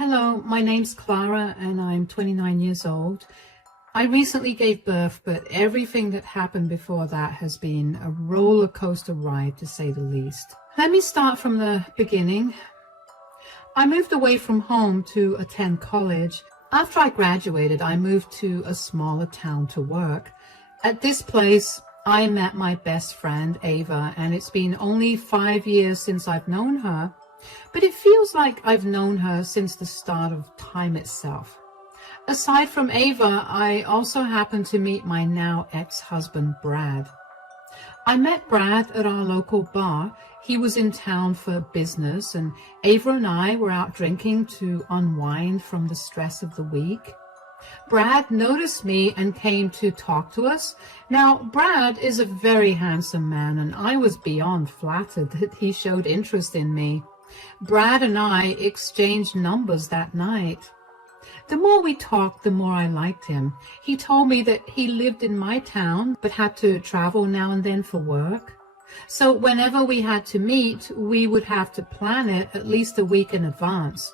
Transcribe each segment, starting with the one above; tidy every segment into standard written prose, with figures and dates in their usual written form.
Hello, my name's Clara and I'm 29 years old. I recently gave birth, but everything that happened before that has been a roller coaster ride, to say the least. Let me start from the beginning. I moved away from home to attend college. After I graduated, I moved to a smaller town to work. At this place, I met my best friend, Ava, and it's been only 5 years since I've known her, but it feels like I've known her since the start of time itself. Aside from Ava, I also happened to meet my now ex-husband, Brad. I met Brad at our local bar. He was in town for business, and Ava and I were out drinking to unwind from the stress of the week. Brad noticed me and came to talk to us. Now, Brad is a very handsome man, and I was beyond flattered that he showed interest in me. Brad and I exchanged numbers that night. The more we talked, the more I liked him. He told me that he lived in my town, but had to travel now and then for work. So whenever we had to meet, we would have to plan it at least a week in advance.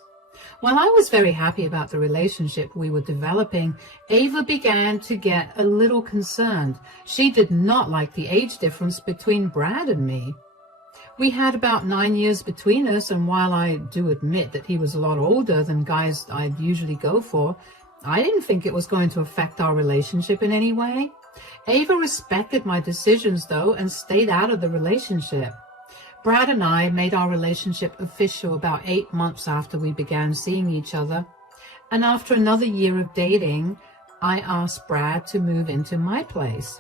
While I was very happy about the relationship we were developing, Ava began to get a little concerned. She did not like the age difference between Brad and me. We had about 9 years between us, and while I do admit that he was a lot older than guys I'd usually go for, I didn't think it was going to affect our relationship in any way. Ava respected my decisions, though, and stayed out of the relationship. Brad and I made our relationship official about 8 months after we began seeing each other, and after another year of dating, I asked Brad to move into my place.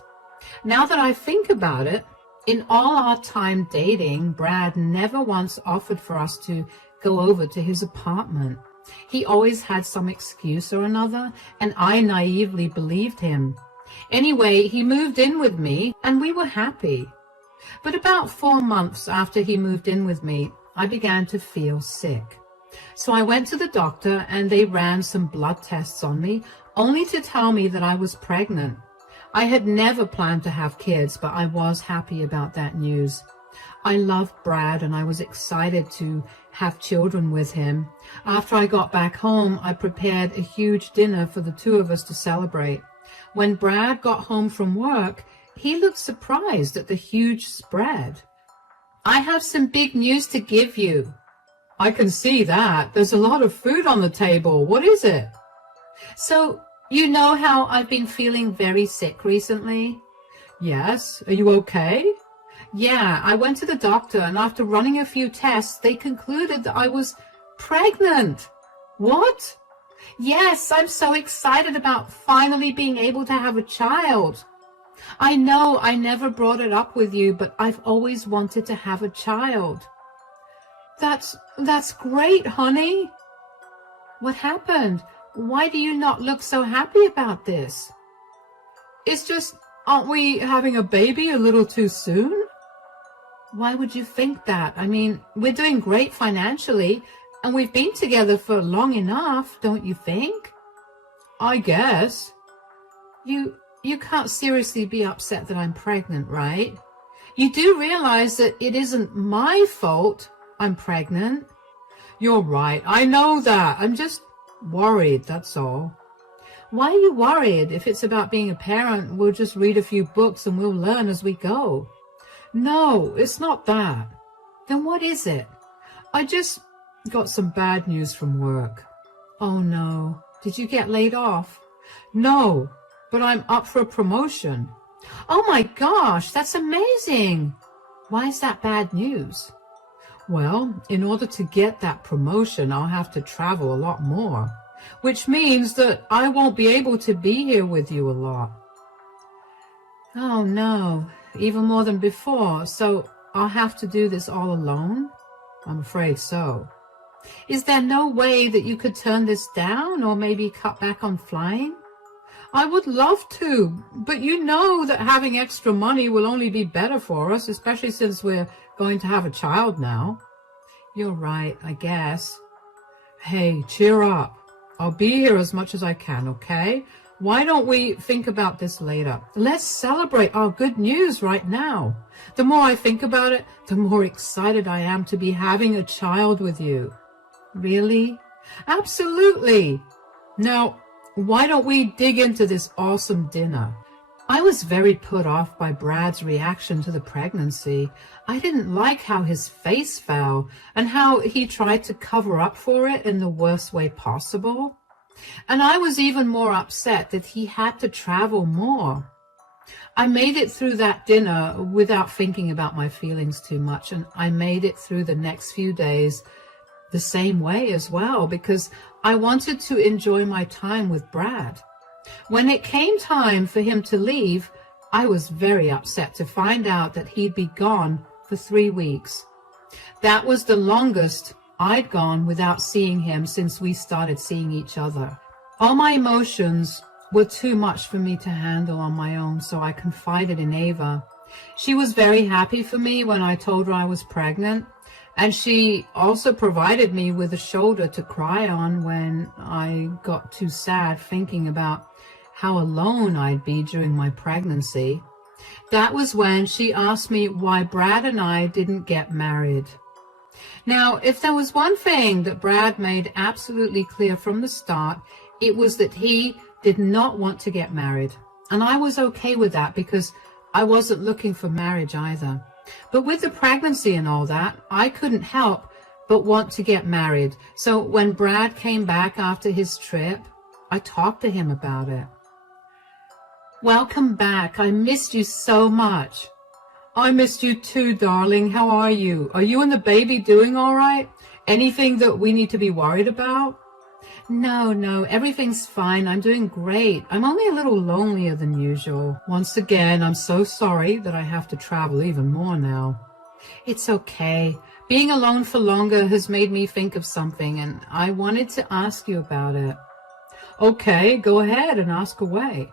Now that I think about it, in all our time dating, Brad never once offered for us to go over to his apartment. He always had some excuse or another, and I naively believed him. Anyway, he moved in with me, and we were happy. But about 4 months after he moved in with me, I began to feel sick. So I went to the doctor, and they ran some blood tests on me, only to tell me that I was pregnant. I had never planned to have kids, but I was happy about that news. I loved Brad, and I was excited to have children with him. After I got back home, I prepared a huge dinner for the two of us to celebrate. When Brad got home from work, he looked surprised at the huge spread. "I have some big news to give you." "I can see that. There's a lot of food on the table. What is it?" "So, you know how I've been feeling very sick recently?" "Yes. Are you okay?" "Yeah, I went to the doctor, and after running a few tests, they concluded that I was pregnant." "What?" "Yes, I'm so excited about finally being able to have a child. I know I never brought it up with you, but I've always wanted to have a child." That's great, honey." "What happened? Why do you not look so happy about this?" "It's just, aren't we having a baby a little too soon?" "Why would you think that? I mean, we're doing great financially, and we've been together for long enough, don't you think?" "I guess." You can't seriously be upset that I'm pregnant, right? You do realize that it isn't my fault I'm pregnant?" "You're right. I know that. I'm just worried, that's all." "Why are you worried? If it's about being a parent, we'll just read a few books and we'll learn as we go." "No, it's not that." "Then what is it?" "I just got some bad news from work." "Oh no. Did you get laid off?" "No, but I'm up for a promotion." "Oh my gosh, that's amazing. Why is that bad news?" "Well, in order to get that promotion, I'll have to travel a lot more, which means that I won't be able to be here with you a lot." "Oh no, even more than before. So I'll have to do this all alone?" "I'm afraid so." "Is there no way that you could turn this down or maybe cut back on flying?" "I would love to, but you know that having extra money will only be better for us, especially since we're going to have a child now." "You're right, I guess." "Hey, cheer up. I'll be here as much as I can, okay? Why don't we think about this later? Let's celebrate our good news right now. The more I think about it, the more excited I am to be having a child with you." "Really? Absolutely. Now, why don't we dig into this awesome dinner? I was very put off by Brad's reaction to the pregnancy. I didn't like how his face fell and how he tried to cover up for it in the worst way possible. And I was even more upset that he had to travel more. I made it through that dinner without thinking about my feelings too much, and I made it through the next few days the same way as well, because I wanted to enjoy my time with Brad. When it came time for him to leave, I was very upset to find out that he'd be gone for 3 weeks. That was the longest I'd gone without seeing him since we started seeing each other. All my emotions were too much for me to handle on my own, so I confided in Ava. She was very happy for me when I told her I was pregnant, and she also provided me with a shoulder to cry on when I got too sad thinking about how alone I'd be during my pregnancy. That was when she asked me why Brad and I didn't get married. Now, if there was one thing that Brad made absolutely clear from the start, it was that he did not want to get married. And I was okay with that because I wasn't looking for marriage either. But with the pregnancy and all that, I couldn't help but want to get married. So when Brad came back after his trip, I talked to him about it. Welcome back. I missed you so much. I missed you too, darling. How are you? Are you and the baby doing all right? Anything that we need to be worried about? No, everything's fine. I'm doing great. I'm only a little lonelier than usual. Once again, I'm so sorry that I have to travel even more now. It's okay. Being alone for longer has made me think of something, and I wanted to ask you about it. Okay, go ahead and ask away.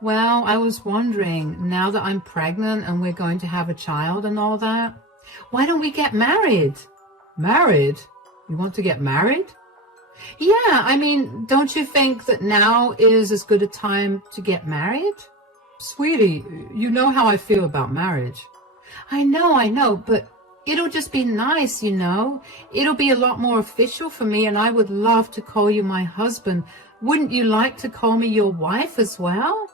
Well, I was wondering, now that I'm pregnant and we're going to have a child and all that, why don't we get married? Married? You want to get married? Yeah, I mean, don't you think that now is as good a time to get married? Sweetie, you know how I feel about marriage. I know, but it'll just be nice, you know. It'll be a lot more official for me, and I would love to call you my husband. Wouldn't you like to call me your wife as well?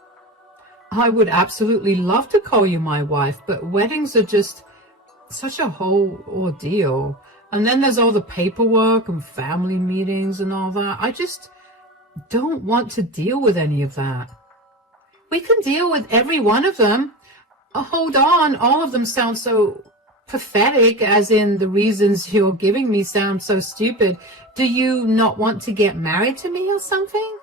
I would absolutely love to call you my wife, but weddings are just such a whole ordeal. And then there's all the paperwork and family meetings and all that. I just don't want to deal with any of that. We can deal with every one of them. Hold on, all of them sound so pathetic, as in the reasons you're giving me sound so stupid. Do you not want to get married to me or something?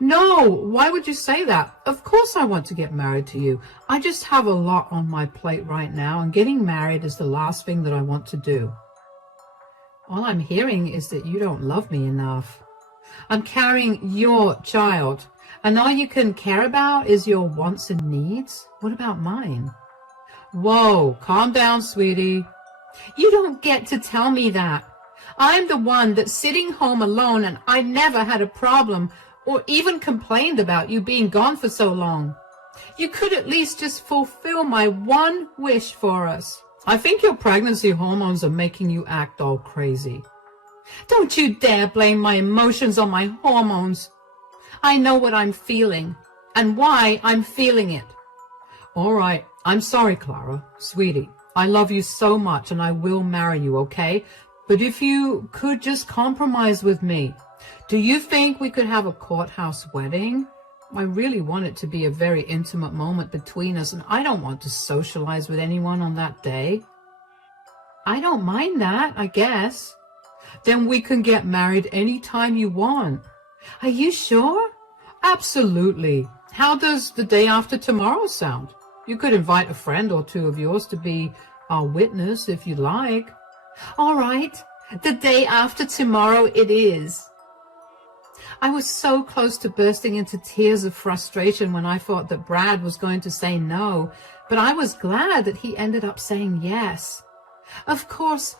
No, why would you say that? Of course I want to get married to you. I just have a lot on my plate right now, and getting married is the last thing that I want to do. All I'm hearing is that you don't love me enough. I'm carrying your child, and all you can care about is your wants and needs. What about mine? Whoa, calm down, sweetie. You don't get to tell me that. I'm the one that's sitting home alone, and I never had a problem or even complained about you being gone for so long. You could at least just fulfill my one wish for us. I think your pregnancy hormones are making you act all crazy. Don't you dare blame my emotions on my hormones. I know what I'm feeling and why I'm feeling it. All right, I'm sorry, Clara. Sweetie, I love you so much and I will marry you, okay? But if you could just compromise with me, do you think we could have a courthouse wedding? I really want it to be a very intimate moment between us, and I don't want to socialize with anyone on that day. I don't mind that, I guess. Then we can get married anytime you want. Are you sure? Absolutely. How does the day after tomorrow sound? You could invite a friend or two of yours to be our witness if you like. All right, the day after tomorrow it is. I was so close to bursting into tears of frustration when I thought that Brad was going to say no, but I was glad that he ended up saying yes. Of course,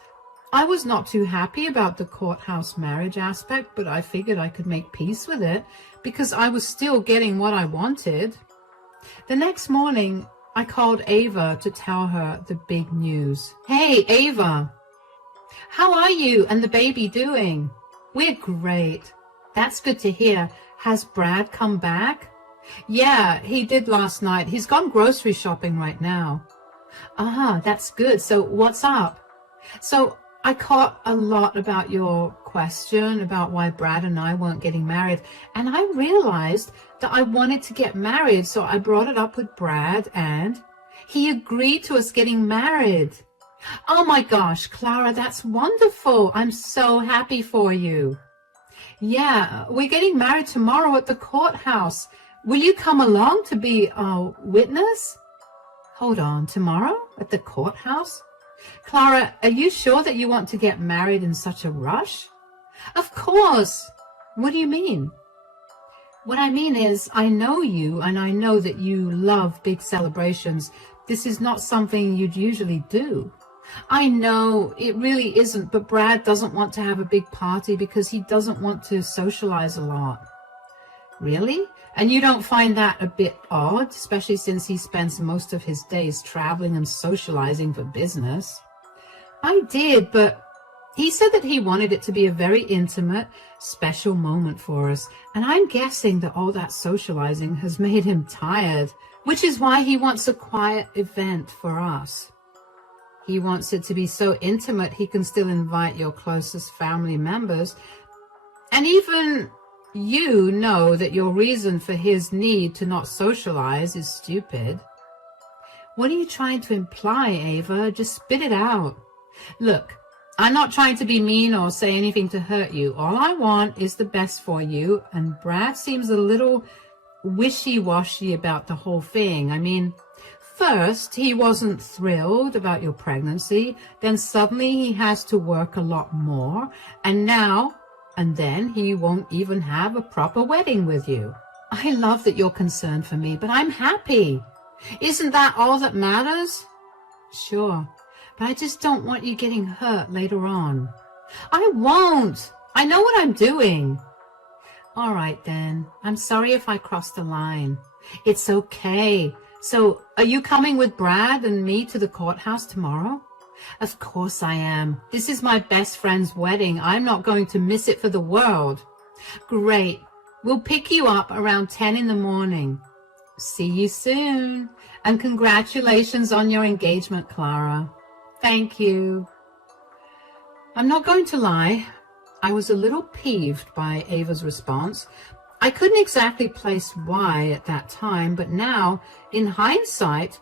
I was not too happy about the courthouse marriage aspect, but I figured I could make peace with it because I was still getting what I wanted. The next morning, I called Ava to tell her the big news. Hey, Ava, how are you and the baby doing? We're great. That's good to hear. Has Brad come back? Yeah, he did last night. He's gone grocery shopping right now. Ah, that's good. So what's up? So I caught a lot about your question about why Brad and I weren't getting married, and I realized that I wanted to get married, so I brought it up with Brad, and he agreed to us getting married. Oh my gosh, Clara, that's wonderful. I'm so happy for you. Yeah, we're getting married tomorrow at the courthouse. Will you come along to be a witness? Hold on, tomorrow at the courthouse? Clara, are you sure that you want to get married in such a rush? Of course. What do you mean? What I mean is, I know you, and I know that you love big celebrations. This is not something you'd usually do. I know it really isn't, but Brad doesn't want to have a big party because he doesn't want to socialize a lot. Really? And you don't find that a bit odd, especially since he spends most of his days traveling and socializing for business? I did, but he said that he wanted it to be a very intimate, special moment for us, and I'm guessing that all that socializing has made him tired, which is why he wants a quiet event for us. He wants it to be so intimate he can still invite your closest family members, and even you know that your reason for his need to not socialize is stupid. What are you trying to imply, Ava? Just spit it out. Look, I'm not trying to be mean or say anything to hurt you. All I want is the best for you, and Brad seems a little wishy-washy about the whole thing. I mean, first, he wasn't thrilled about your pregnancy, then suddenly he has to work a lot more, and then he won't even have a proper wedding with you. I love that you're concerned for me, but I'm happy. Isn't that all that matters? Sure, but I just don't want you getting hurt later on. I won't. I know what I'm doing. All right, then. I'm sorry if I crossed the line. It's okay. So, are you coming with Brad and me to the courthouse tomorrow? Of course I am. This is my best friend's wedding. I'm not going to miss it for the world. Great. We'll pick you up around 10 in the morning. See you soon. And congratulations on your engagement, Clara. Thank you. I'm not going to lie. I was a little peeved by Ava's response. I couldn't exactly place why at that time, but now, in hindsight,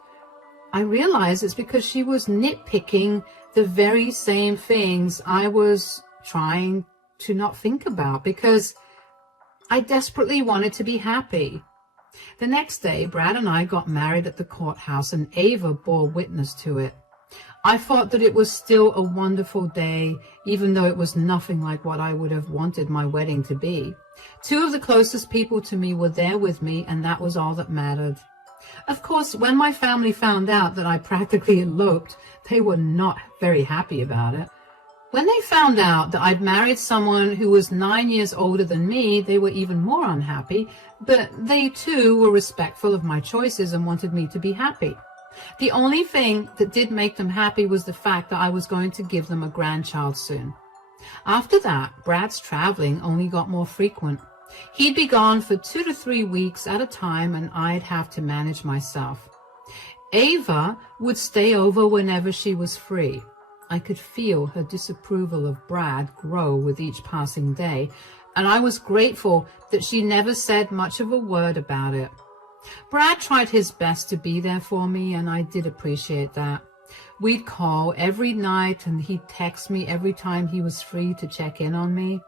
I realize it's because she was nitpicking the very same things I was trying to not think about, because I desperately wanted to be happy. The next day, Brad and I got married at the courthouse, and Ava bore witness to it. I thought that it was still a wonderful day, even though it was nothing like what I would have wanted my wedding to be. Two of the closest people to me were there with me, and that was all that mattered. Of course, when my family found out that I practically eloped, they were not very happy about it. When they found out that I'd married someone who was 9 years older than me, they were even more unhappy, but they too were respectful of my choices and wanted me to be happy. The only thing that did make them happy was the fact that I was going to give them a grandchild soon. After that, Brad's traveling only got more frequent. He'd be gone for 2 to 3 weeks at a time, and I'd have to manage myself. Ava would stay over whenever she was free. I could feel her disapproval of Brad grow with each passing day, and I was grateful that she never said much of a word about it. Brad tried his best to be there for me, and I did appreciate that. We'd call every night, and he'd text me every time he was free to check in on me.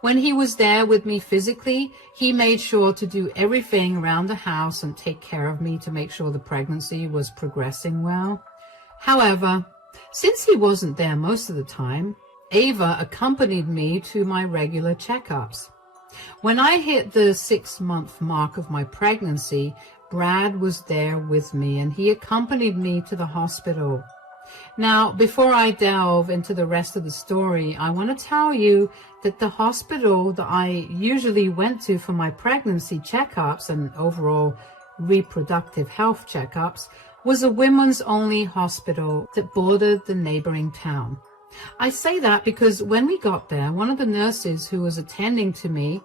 When he was there with me physically, he made sure to do everything around the house and take care of me to make sure the pregnancy was progressing well. However, since he wasn't there most of the time, Ava accompanied me to my regular checkups. When I hit the 6-month mark of my pregnancy, Brad was there with me, and he accompanied me to the hospital. Now, before I delve into the rest of the story, I want to tell you that the hospital that I usually went to for my pregnancy checkups and overall reproductive health checkups was a women's only hospital that bordered the neighboring town. I say that because when we got there, one of the nurses who was attending to me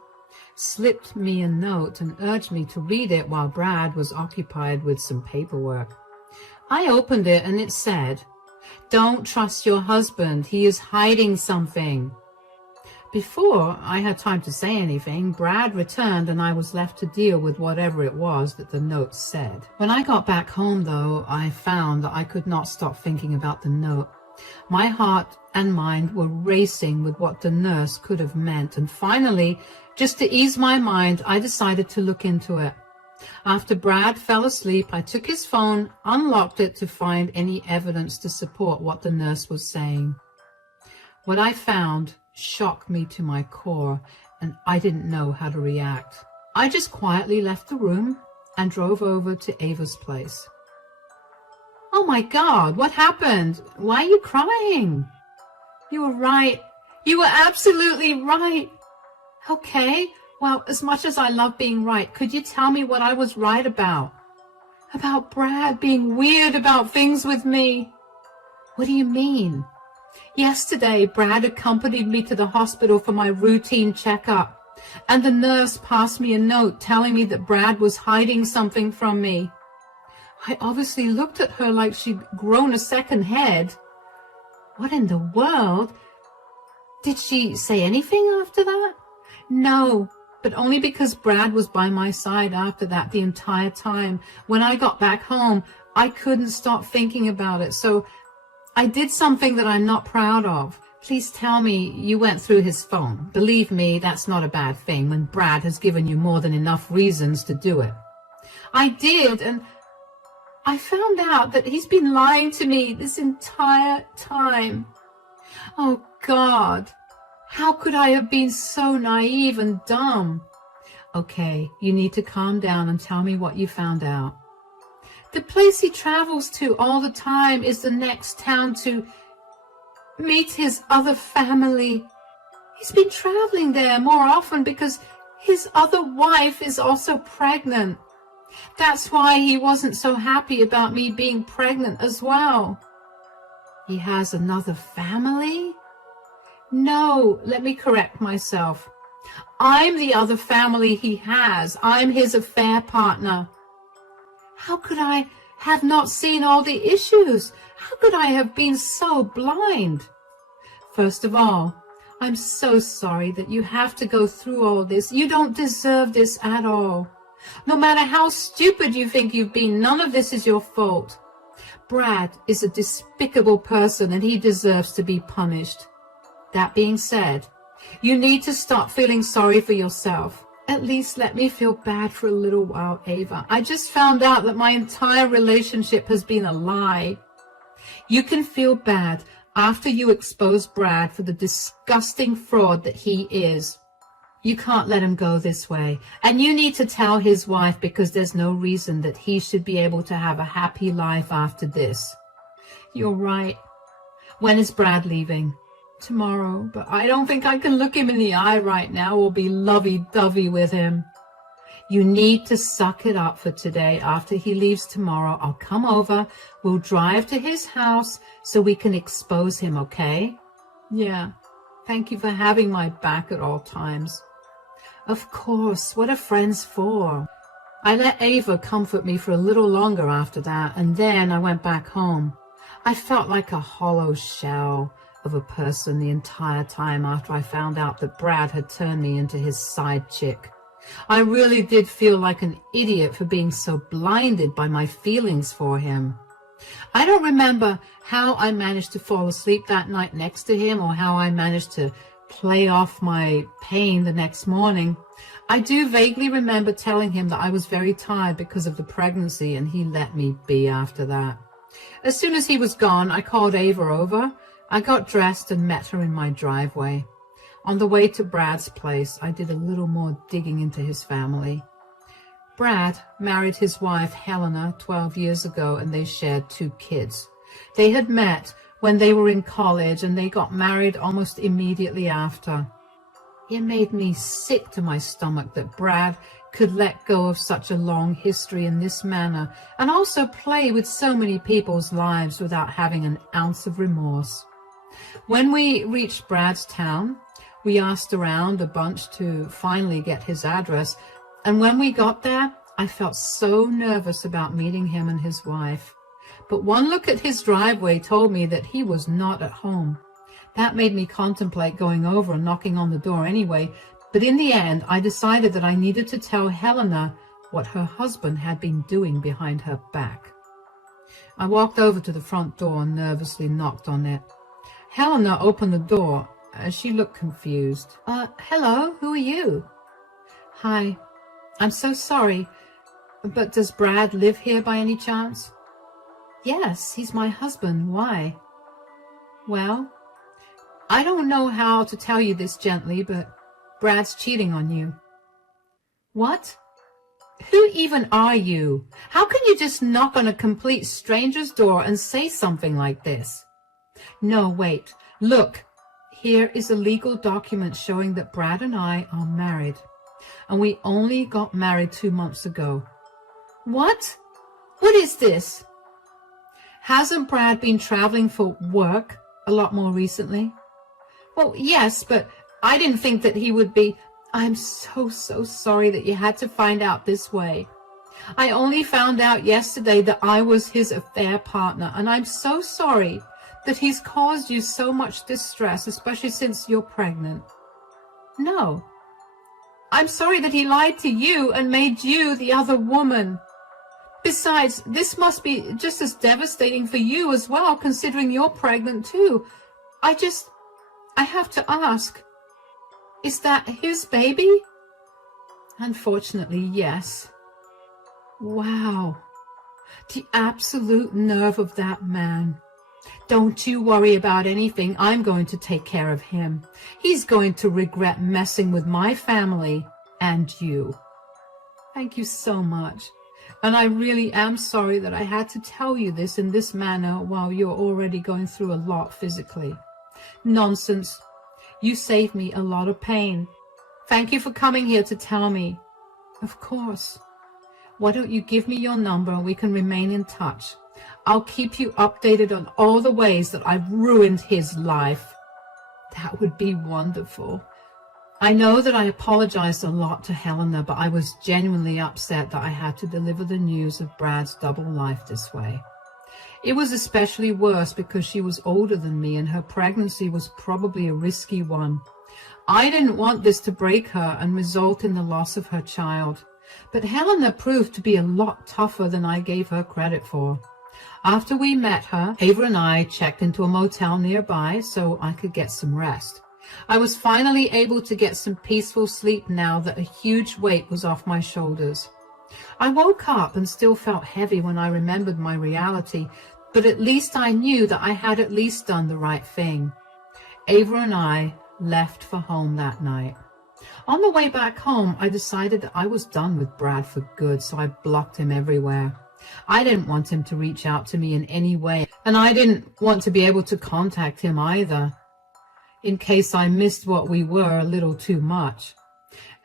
slipped me a note and urged me to read it while Brad was occupied with some paperwork. I opened it and it said, "Don't trust your husband. He is hiding something." Before I had time to say anything, Brad returned and I was left to deal with whatever it was that the note said. When I got back home, though, I found that I could not stop thinking about the note. My heart and mind were racing with what the nurse could have meant, and finally, just to ease my mind, I decided to look into it. After Brad fell asleep, I took his phone, unlocked it to find any evidence to support what the nurse was saying. What I found shocked me to my core, and I didn't know how to react. I just quietly left the room and drove over to Ava's place. "Oh my God, what happened? Why are you crying?" "You were right. You were absolutely right." "Okay, well, as much as I love being right, could you tell me what I was right about?" "About Brad being weird about things with me." "What do you mean?" "Yesterday, Brad accompanied me to the hospital for my routine checkup, and the nurse passed me a note telling me that Brad was hiding something from me." I obviously looked at her like she'd grown a second head. "What in the world? Did she say anything after that?" "No, but only because Brad was by my side after that the entire time. When I got back home, I couldn't stop thinking about it, so I did something that I'm not proud of." "Please tell me you went through his phone. Believe me, that's not a bad thing when Brad has given you more than enough reasons to do it." "I did, and I found out that he's been lying to me this entire time." "Oh God, how could I have been so naive and dumb?" "Okay, you need to calm down and tell me what you found out." "The place he travels to all the time is the next town to meet his other family. He's been traveling there more often because his other wife is also pregnant. That's why he wasn't so happy about me being pregnant as well." "He has another family?" "No, let me correct myself. I'm the other family he has. I'm his affair partner." "How could I have not seen all the issues? How could I have been so blind?" "First of all, I'm so sorry that you have to go through all this. You don't deserve this at all. No matter how stupid you think you've been, none of this is your fault. Brad is a despicable person and he deserves to be punished. That being said, you need to stop feeling sorry for yourself. At least let me feel bad for a little while, Ava. I just found out that my entire relationship has been a lie. You can feel bad after you expose Brad for the disgusting fraud that he is. You can't let him go this way, and you need to tell his wife because there's no reason that he should be able to have a happy life after this." "You're right. When is Brad leaving?" "Tomorrow, but I don't think I can look him in the eye right now or be lovey-dovey with him." "You need to suck it up for today. After he leaves tomorrow, I'll come over. We'll drive to his house so we can expose him, okay?" "Yeah. Thank you for having my back at all times." "Of course. What are friends for?" I let Ava comfort me for a little longer after that, and then I went back home. I felt like a hollow shell of a person the entire time after I found out that Brad had turned me into his side chick. I really did feel like an idiot for being so blinded by my feelings for him. I don't remember how I managed to fall asleep that night next to him or how I managed to play off my pain the next morning. I do vaguely remember telling him that I was very tired because of the pregnancy, and he let me be after that. As soon as he was gone, I called Ava over. I got dressed and met her in my driveway. On the way to Brad's place, I did a little more digging into his family. Brad married his wife, Helena, 12 years ago, and they shared 2 kids. They had met when they were in college, and they got married almost immediately after. It made me sick to my stomach that Brad could let go of such a long history in this manner, and also play with so many people's lives without having an ounce of remorse. When we reached Brad's town, we asked around a bunch to finally get his address, and when we got there, I felt so nervous about meeting him and his wife. But one look at his driveway told me that he was not at home. That made me contemplate going over and knocking on the door anyway, but in the end, I decided that I needed to tell Helena what her husband had been doing behind her back. I walked over to the front door and nervously knocked on it. Helena opened the door as she looked confused. Hello, who are you? Hi, I'm so sorry, but does Brad live here by any chance? Yes, he's my husband. Why? Well, I don't know how to tell you this gently, but Brad's cheating on you. What? Who even are you? How can you just knock on a complete stranger's door and say something like this? No, wait. Look, here is a legal document showing that Brad and I are married, and we only got married 2 months ago. What? What is this? Hasn't Brad been traveling for work a lot more recently? Well, yes, but I didn't think that he would be. I'm so sorry that you had to find out this way. I only found out yesterday that I was his affair partner, and I'm so sorry that he's caused you so much distress, especially since you're pregnant. No. I'm sorry that he lied to you and made you the other woman. Besides, this must be just as devastating for you as well, considering you're pregnant too. I have to ask, is that his baby? Unfortunately, yes. Wow. The absolute nerve of that man. Don't you worry about anything. I'm going to take care of him. He's going to regret messing with my family and you. Thank you so much. And I really am sorry that I had to tell you this in this manner while you're already going through a lot physically. Nonsense. You saved me a lot of pain. Thank you for coming here to tell me. Of course. Why don't you give me your number and we can remain in touch? I'll keep you updated on all the ways that I've ruined his life. That would be wonderful. I know that I apologized a lot to Helena, but I was genuinely upset that I had to deliver the news of Brad's double life this way. It was especially worse because she was older than me and her pregnancy was probably a risky one. I didn't want this to break her and result in the loss of her child, but Helena proved to be a lot tougher than I gave her credit for. After we met her, Ava and I checked into a motel nearby so I could get some rest. I was finally able to get some peaceful sleep now that a huge weight was off my shoulders. I woke up and still felt heavy when I remembered my reality, but at least I knew that I had at least done the right thing. Ava and I left for home that night. On the way back home, I decided that I was done with Brad for good, so I blocked him everywhere. I didn't want him to reach out to me in any way, and I didn't want to be able to contact him either, in case I missed what we were a little too much.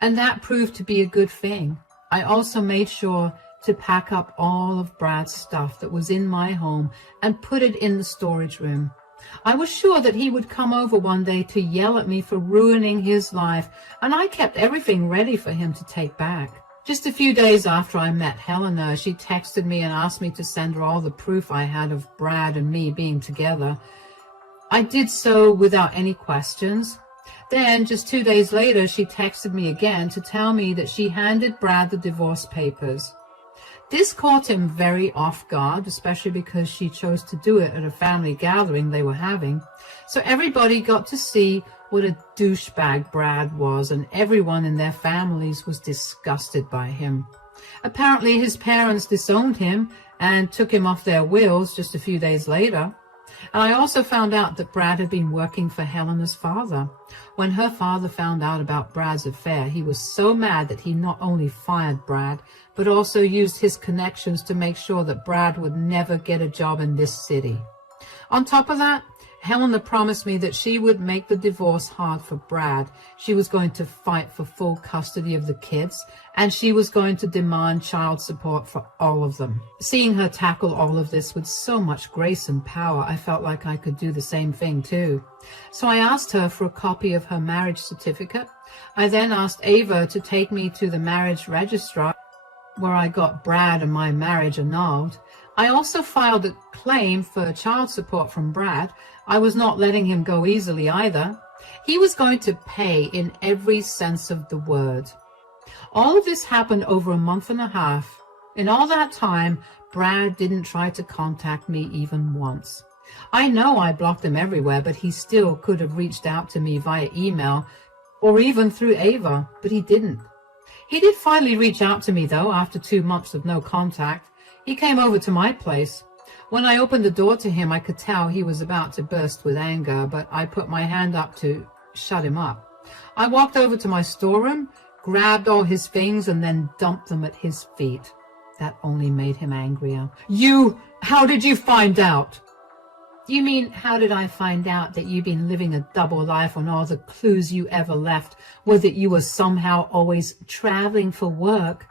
And that proved to be a good thing. I also made sure to pack up all of Brad's stuff that was in my home and put it in the storage room. I was sure that he would come over one day to yell at me for ruining his life, and I kept everything ready for him to take back. Just a few days after I met Helena, she texted me and asked me to send her all the proof I had of Brad and me being together. I did so without any questions. Then, just 2 days later, she texted me again to tell me that she handed Brad the divorce papers. This caught him very off guard, especially because she chose to do it at a family gathering they were having. So everybody got to see what a douchebag Brad was, and everyone in their families was disgusted by him. Apparently his parents disowned him and took him off their wills just a few days later. And I also found out that Brad had been working for Helena's father. When her father found out about Brad's affair, he was so mad that he not only fired Brad, but also used his connections to make sure that Brad would never get a job in this city. On top of that, Helena promised me that she would make the divorce hard for Brad. She was going to fight for full custody of the kids, and she was going to demand child support for all of them. Seeing her tackle all of this with so much grace and power, I felt like I could do the same thing too. So I asked her for a copy of her marriage certificate. I then asked Ava to take me to the marriage registrar, where I got Brad and my marriage annulled. I also filed a claim for child support from Brad. I was not letting him go easily either. He was going to pay in every sense of the word. All of this happened over a month and a half. In all that time, Brad didn't try to contact me even once. I know I blocked him everywhere, but he still could have reached out to me via email or even through Ava, but he didn't. He did finally reach out to me, though, after 2 months of no contact. He came over to my place. When I opened the door to him, I could tell he was about to burst with anger, but I put my hand up to shut him up. I walked over to my storeroom, grabbed all his things, and then dumped them at his feet. That only made him angrier. How did you find out? You mean, how did I find out that you've been living a double life when all the clues you ever left were that you were somehow always traveling for work?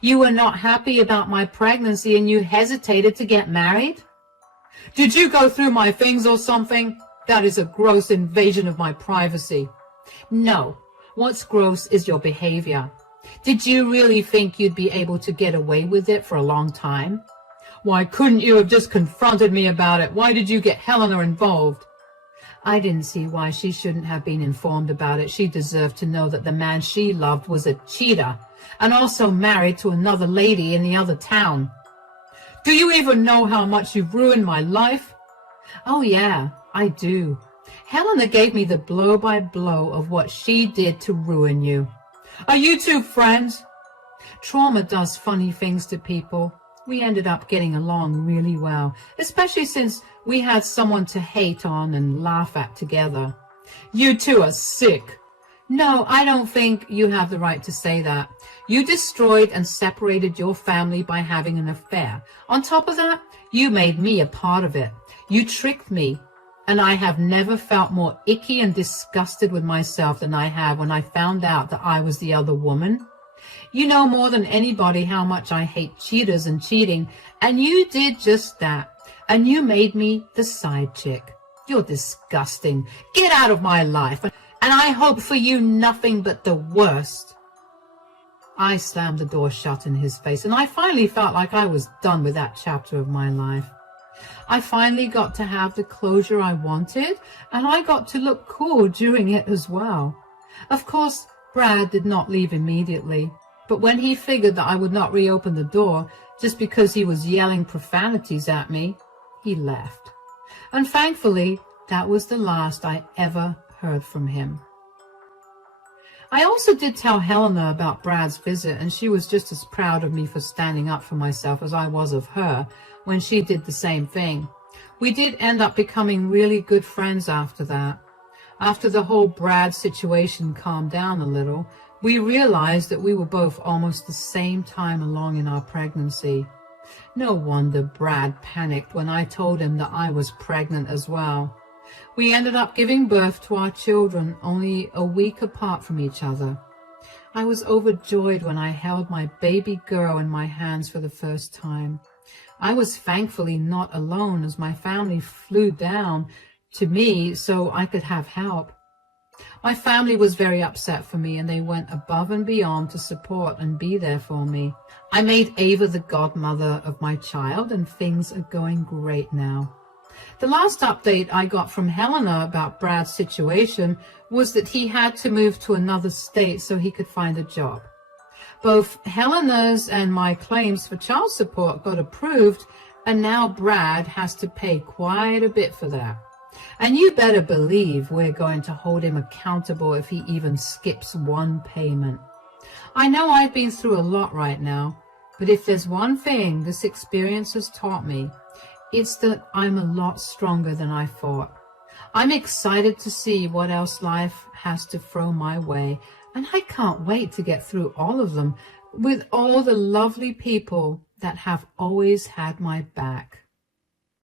You were not happy about my pregnancy and you hesitated to get married? Did you go through my things or something? That is a gross invasion of my privacy. No, what's gross is your behavior. Did you really think you'd be able to get away with it for a long time? Why couldn't you have just confronted me about it? Why did you get Helena involved? I didn't see why she shouldn't have been informed about it. She deserved to know that the man she loved was a cheater and also married to another lady in the other town. Do you even know how much you've ruined my life? Oh yeah, I do. Helena gave me the blow-by-blow of what she did to ruin you. Are you two friends? Trauma does funny things to people. We ended up getting along really well, especially since we had someone to hate on and laugh at together. You two are sick. No, I don't think you have the right to say that. You destroyed and separated your family by having an affair. On top of that, you made me a part of it. You tricked me, and I have never felt more icky and disgusted with myself than I have when I found out that I was the other woman. You know more than anybody how much I hate cheaters and cheating, and you did just that. And you made me the side chick. You're disgusting. Get out of my life, and I hope for you nothing but the worst. I slammed the door shut in his face, and I finally felt like I was done with that chapter of my life. I finally got to have the closure I wanted, and I got to look cool during it as well. Of course, Brad did not leave immediately, but when he figured that I would not reopen the door just because he was yelling profanities at me, he left. And thankfully, that was the last I ever heard from him. I also did tell Helena about Brad's visit, and she was just as proud of me for standing up for myself as I was of her when she did the same thing. We did end up becoming really good friends after that. After the whole Brad situation calmed down a little, we realized that we were both almost the same time along in our pregnancy. No wonder Brad panicked when I told him that I was pregnant as well. We ended up giving birth to our children only a week apart from each other. I was overjoyed when I held my baby girl in my hands for the first time. I was thankfully not alone, as my family flew down to me so I could have help. My family was very upset for me, and they went above and beyond to support and be there for me. I made Ava the godmother of my child, and things are going great now. The last update I got from Helena about Brad's situation was that he had to move to another state so he could find a job. Both Helena's and my claims for child support got approved, and now Brad has to pay quite a bit for that. And you better believe we're going to hold him accountable if he even skips one payment. I know I've been through a lot right now, but if there's one thing this experience has taught me, it's that I'm a lot stronger than I thought. I'm excited to see what else life has to throw my way, and I can't wait to get through all of them with all the lovely people that have always had my back.